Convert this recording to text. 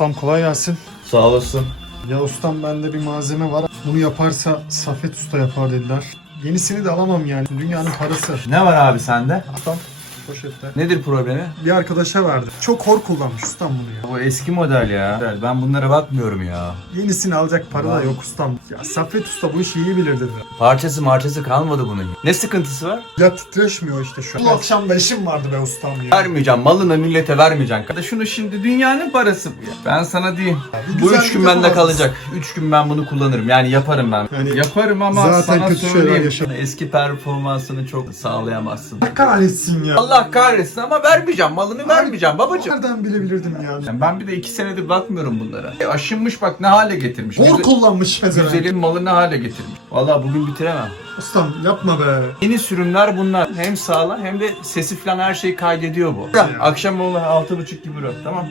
Ustam kolay gelsin. Sağ olasın. Ya ustam bende bir malzeme var. Bunu yaparsa Safet Usta yapar dediler. Yenisini de alamam yani. Dünyanın parası. Ne var abi sende? Ustam poşette. Nedir problemi? Bir arkadaşa verdim. Çok hor kullanmış ustam bunu ya. Bu eski model ya. Ben bunlara bakmıyorum ya. Yenisini alacak para da yok ustam. Ya Safet Usta bu işi iyi bilir dedi. Parçası marçası kalmadı bunun. Ne sıkıntısı var? Ya titreşmiyor işte şu an. Bu akşam da işim vardı be ustam ya. Vermeyeceğim. Malını millete vermeyeceksin. Kada şunu şimdi dünyanın parası bu ya. Ben sana diyeyim. Bu üç gün bende kalacak. Üç gün ben bunu kullanırım. Yani yaparım ben. Yani yaparım ama zaten sana kötü söyleyeyim. Eski performansını çok sağlayamazsın. Allah kahretsin ya. Allah kahretsin ama vermeyeceğim. Malını vermeyeceğim babacığım. Nereden bilebilirdim ya? Yani Ben bir de iki senedir bakmıyorum bunlara. E, aşınmış bak ne hale getirmiş. Güzel- kullanmış mesela. Güzelin malı ne hale getirmiş. Vallahi bugün bitiremem. Ustam yapma be. Yeni sürümler bunlar. Hem sağlam hem de sesi falan her şeyi kaydediyor bu. Akşam oldu altı buçuk gibi bırak tamam.